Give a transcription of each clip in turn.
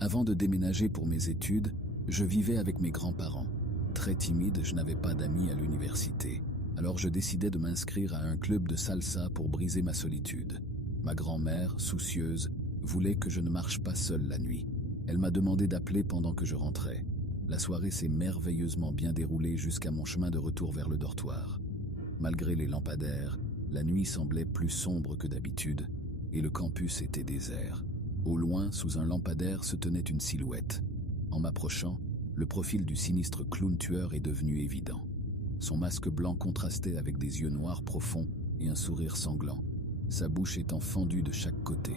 Avant de déménager pour mes études, je vivais avec mes grands-parents. Très timide, je n'avais pas d'amis à l'université. Alors je décidai de m'inscrire à un club de salsa pour briser ma solitude. Ma grand-mère, soucieuse, voulait que je ne marche pas seule la nuit. Elle m'a demandé d'appeler pendant que je rentrais. La soirée s'est merveilleusement bien déroulée jusqu'à mon chemin de retour vers le dortoir. Malgré les lampadaires, la nuit semblait plus sombre que d'habitude et le campus était désert. Au loin, sous un lampadaire, se tenait une silhouette. En m'approchant, le profil du sinistre clown tueur est devenu évident. Son masque blanc contrastait avec des yeux noirs profonds et un sourire sanglant, sa bouche étant fendue de chaque côté.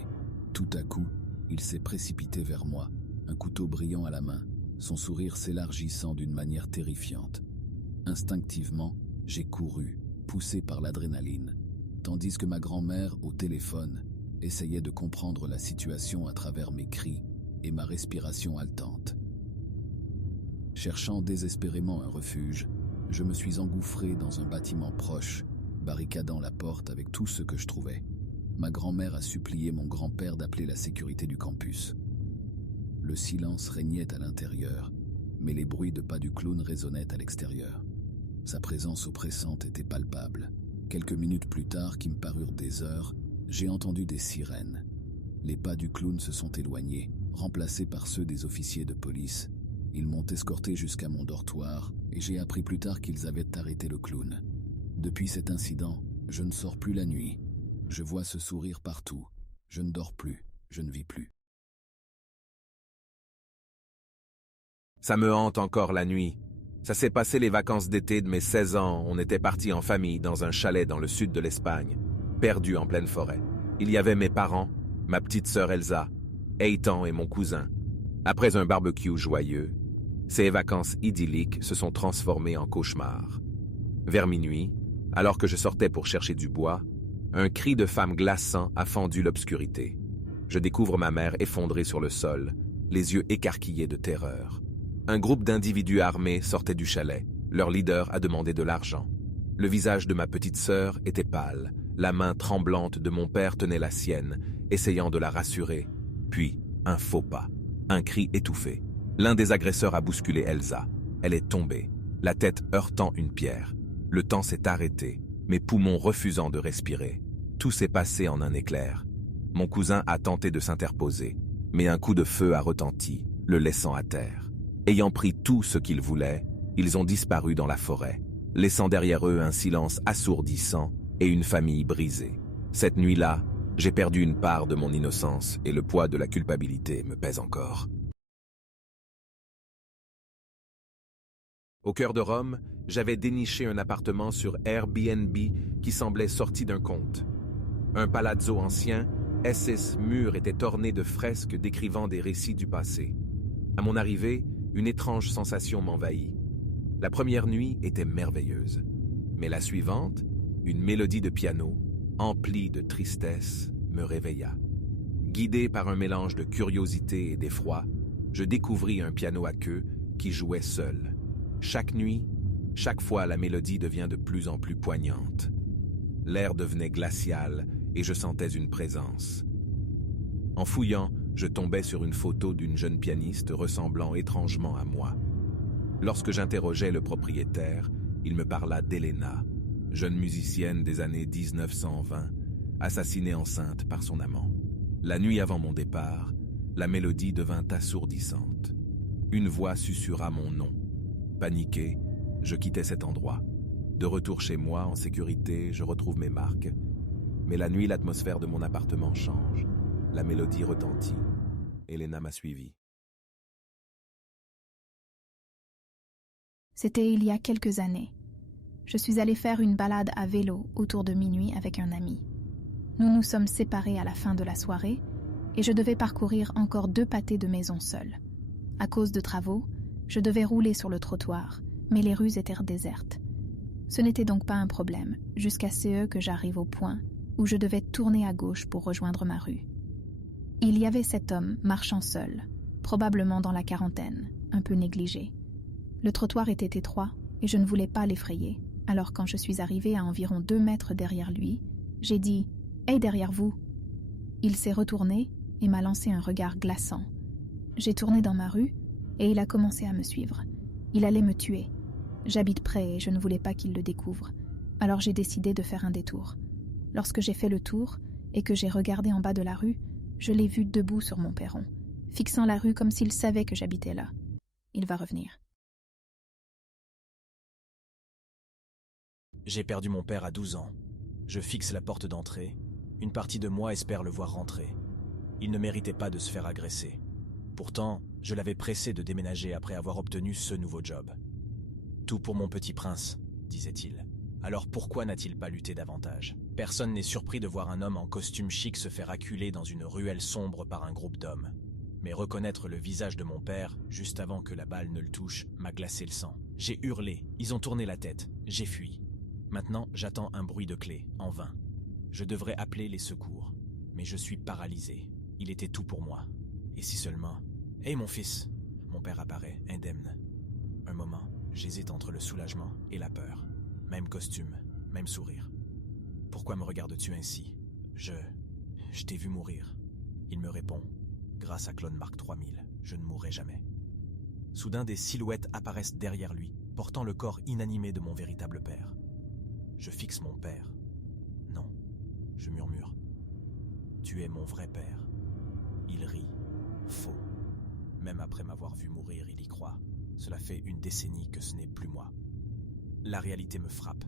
Tout à coup, il s'est précipité vers moi, un couteau brillant à la main, son sourire s'élargissant d'une manière terrifiante. Instinctivement, j'ai couru, poussé par l'adrénaline, tandis que ma grand-mère, au téléphone, essayait de comprendre la situation à travers mes cris et ma respiration haletante. Cherchant désespérément un refuge, je me suis engouffré dans un bâtiment proche, barricadant la porte avec tout ce que je trouvais. Ma grand-mère a supplié mon grand-père d'appeler la sécurité du campus. Le silence régnait à l'intérieur, mais les bruits de pas du clown résonnaient à l'extérieur. Sa présence oppressante était palpable. Quelques minutes plus tard, qui me parurent des heures, j'ai entendu des sirènes. Les pas du clown se sont éloignés, remplacés par ceux des officiers de police. Ils m'ont escorté jusqu'à mon dortoir et j'ai appris plus tard qu'ils avaient arrêté le clown. Depuis cet incident, je ne sors plus la nuit. Je vois ce sourire partout. Je ne dors plus, je ne vis plus. Ça me hante encore la nuit. Ça s'est passé les vacances d'été de mes 16 ans. On était partis en famille dans un chalet dans le sud de l'Espagne, perdu en pleine forêt. Il y avait mes parents, ma petite sœur Elsa, Eitan et mon cousin. Après un barbecue joyeux, ces vacances idylliques se sont transformées en cauchemars. Vers minuit, alors que je sortais pour chercher du bois, un cri de femme glaçant a fendu l'obscurité. Je découvre ma mère effondrée sur le sol, les yeux écarquillés de terreur. Un groupe d'individus armés sortait du chalet. Leur leader a demandé de l'argent. Le visage de ma petite sœur était pâle. La main tremblante de mon père tenait la sienne, essayant de la rassurer. Puis, un faux pas. Un cri étouffé. L'un des agresseurs a bousculé Elsa. Elle est tombée, la tête heurtant une pierre. Le temps s'est arrêté, mes poumons refusant de respirer. Tout s'est passé en un éclair. Mon cousin a tenté de s'interposer, mais un coup de feu a retenti, le laissant à terre. Ayant pris tout ce qu'ils voulaient, ils ont disparu dans la forêt, laissant derrière eux un silence assourdissant et une famille brisée. Cette nuit-là, j'ai perdu une part de mon innocence et le poids de la culpabilité me pèse encore. Au cœur de Rome, j'avais déniché un appartement sur Airbnb qui semblait sorti d'un conte. Un palazzo ancien, ses murs étaient ornés de fresques décrivant des récits du passé. À mon arrivée, une étrange sensation m'envahit. La première nuit était merveilleuse, mais la suivante, une mélodie de piano, emplie de tristesse, me réveilla. Guidé par un mélange de curiosité et d'effroi, je découvris un piano à queue qui jouait seul. Chaque nuit, chaque fois la mélodie devient de plus en plus poignante. L'air devenait glacial et je sentais une présence. En fouillant, je tombais sur une photo d'une jeune pianiste ressemblant étrangement à moi. Lorsque j'interrogeai le propriétaire, il me parla d'Elena, jeune musicienne des années 1920, assassinée enceinte par son amant. La nuit avant mon départ, la mélodie devint assourdissante. Une voix susurra mon nom. Paniqué, je quittai cet endroit. De retour chez moi, en sécurité, je retrouve mes marques. Mais la nuit, l'atmosphère de mon appartement change. La mélodie retentit. Elena m'a suivi. C'était il y a quelques années. Je suis allée faire une balade à vélo autour de minuit avec un ami. Nous nous sommes séparés à la fin de la soirée et je devais parcourir encore 2 pâtés de maison seule. À cause de travaux, je devais rouler sur le trottoir, mais les rues étaient désertes. Ce n'était donc pas un problème, jusqu'à ce que j'arrive au point où je devais tourner à gauche pour rejoindre ma rue. Il y avait cet homme marchant seul, probablement dans la quarantaine, un peu négligé. Le trottoir était étroit et je ne voulais pas l'effrayer, alors quand je suis arrivée à environ 2 mètres derrière lui, j'ai dit « Hey, derrière vous !» Il s'est retourné et m'a lancé un regard glaçant. J'ai tourné dans ma rue et il a commencé à me suivre. Il allait me tuer. J'habite près et je ne voulais pas qu'il le découvre. Alors j'ai décidé de faire un détour. Lorsque j'ai fait le tour et que j'ai regardé en bas de la rue, je l'ai vu debout sur mon perron, fixant la rue comme s'il savait que j'habitais là. Il va revenir. J'ai perdu mon père à 12 ans. Je fixe la porte d'entrée. Une partie de moi espère le voir rentrer. Il ne méritait pas de se faire agresser. Pourtant, je l'avais pressé de déménager après avoir obtenu ce nouveau job. « Tout pour mon petit prince », disait-il. Alors pourquoi n'a-t-il pas lutté davantage? Personne n'est surpris de voir un homme en costume chic se faire acculer dans une ruelle sombre par un groupe d'hommes. Mais reconnaître le visage de mon père, juste avant que la balle ne le touche, m'a glacé le sang. J'ai hurlé, ils ont tourné la tête, j'ai fui. Maintenant, j'attends un bruit de clé, en vain. Je devrais appeler les secours, mais je suis paralysé. Il était tout pour moi. Et si seulement... « Hé, mon fils !» Mon père apparaît, indemne. Un moment, j'hésite entre le soulagement et la peur. Même costume, même sourire. Pourquoi me regardes-tu ainsi? Je t'ai vu mourir. Il me répond, grâce à Clone Mark 3000, je ne mourrai jamais. Soudain, des silhouettes apparaissent derrière lui, portant le corps inanimé de mon véritable père. Je fixe mon père. Non, je murmure. Tu es mon vrai père. Il rit. Faux. Même après m'avoir vu mourir, il y croit. Cela fait une décennie que ce n'est plus moi. La réalité me frappe.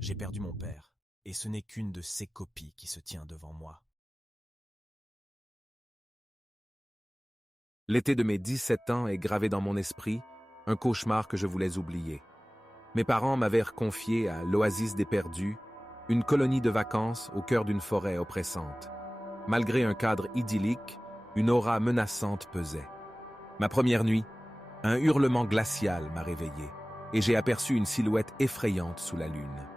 J'ai perdu mon père, et ce n'est qu'une de ses copies qui se tient devant moi. L'été de mes 17 ans est gravé dans mon esprit, un cauchemar que je voulais oublier. Mes parents m'avaient confié à l'Oasis des Perdus, une colonie de vacances au cœur d'une forêt oppressante. Malgré un cadre idyllique, une aura menaçante pesait. Ma première nuit, un hurlement glacial m'a réveillé, et j'ai aperçu une silhouette effrayante sous la lune.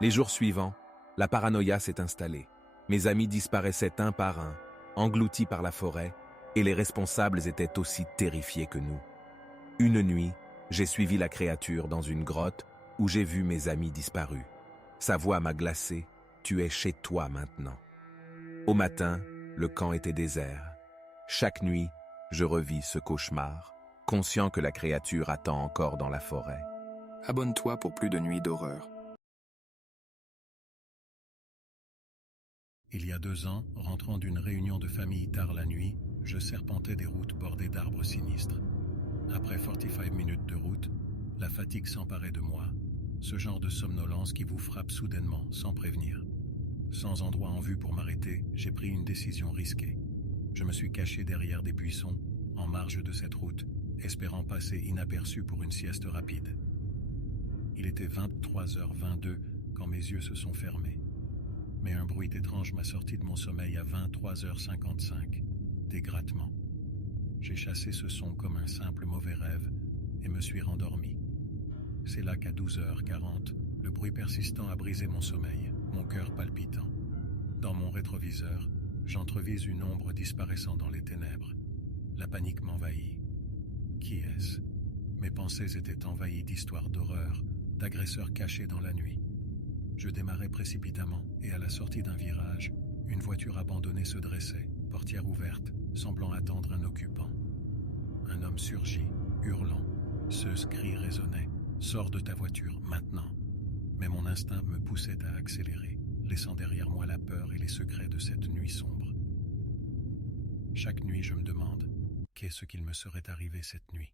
Les jours suivants, la paranoïa s'est installée. Mes amis disparaissaient un par un, engloutis par la forêt, et les responsables étaient aussi terrifiés que nous. Une nuit, j'ai suivi la créature dans une grotte où j'ai vu mes amis disparus. Sa voix m'a glacé. « Tu es chez toi maintenant. » Au matin, le camp était désert. Chaque nuit, je revis ce cauchemar, conscient que la créature attend encore dans la forêt. Abonne-toi pour plus de nuits d'horreur. Il y a 2 ans, rentrant d'une réunion de famille tard la nuit, je serpentais des routes bordées d'arbres sinistres. Après 45 minutes de route, la fatigue s'emparait de moi, ce genre de somnolence qui vous frappe soudainement, sans prévenir. Sans endroit en vue pour m'arrêter, j'ai pris une décision risquée. Je me suis caché derrière des buissons, en marge de cette route, espérant passer inaperçu pour une sieste rapide. Il était 23h22 quand mes yeux se sont fermés. Mais un bruit étrange m'a sorti de mon sommeil à 23h55. Des grattements. J'ai chassé ce son comme un simple mauvais rêve et me suis rendormi. C'est là qu'à 12h40, le bruit persistant a brisé mon sommeil, mon cœur palpitant. Dans mon rétroviseur, j'entrevise une ombre disparaissant dans les ténèbres. La panique m'envahit. Qui est-ce? Mes pensées étaient envahies d'histoires d'horreur, d'agresseurs cachés dans la nuit. Je démarrais précipitamment et à la sortie d'un virage, une voiture abandonnée se dressait, portière ouverte, semblant attendre un occupant. Un homme surgit, hurlant. Ce cri résonnait. « Sors de ta voiture, maintenant !» Mais mon instinct me poussait à accélérer, laissant derrière moi la peur et les secrets de cette nuit sombre. Chaque nuit, je me demande, qu'est-ce qu'il me serait arrivé cette nuit?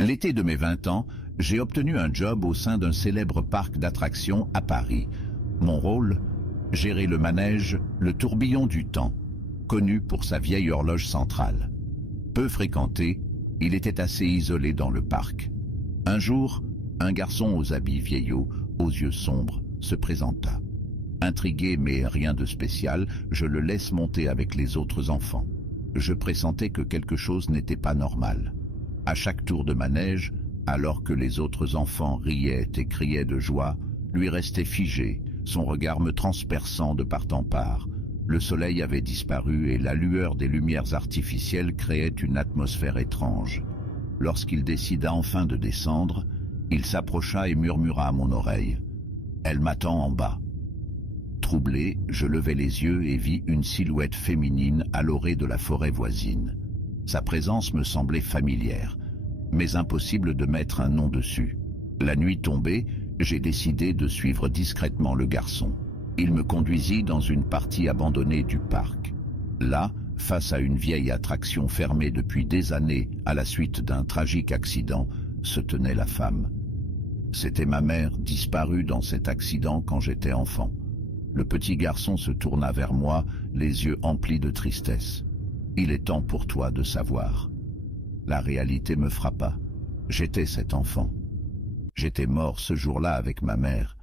L'été de mes 20 ans, j'ai obtenu un job au sein d'un célèbre parc d'attractions à Paris. Mon rôle? Gérer le manège, le tourbillon du temps, connu pour sa vieille horloge centrale. Peu fréquenté, il était assez isolé dans le parc. Un jour, un garçon aux habits vieillots, aux yeux sombres, se présenta. Intrigué mais rien de spécial, je le laisse monter avec les autres enfants. Je pressentais que quelque chose n'était pas normal. À chaque tour de manège, alors que les autres enfants riaient et criaient de joie, lui restait figé, son regard me transperçant de part en part. Le soleil avait disparu et la lueur des lumières artificielles créait une atmosphère étrange. Lorsqu'il décida enfin de descendre, il s'approcha et murmura à mon oreille. « Elle m'attend en bas. » Troublé, je levai les yeux et vis une silhouette féminine à l'orée de la forêt voisine. Sa présence me semblait familière, mais impossible de mettre un nom dessus. La nuit tombée, j'ai décidé de suivre discrètement le garçon. Il me conduisit dans une partie abandonnée du parc. Là, face à une vieille attraction fermée depuis des années à la suite d'un tragique accident, se tenait la femme. C'était ma mère, disparue dans cet accident quand j'étais enfant. Le petit garçon se tourna vers moi, les yeux emplis de tristesse. « Il est temps pour toi de savoir. » La réalité me frappa. J'étais cet enfant. J'étais mort ce jour-là avec ma mère,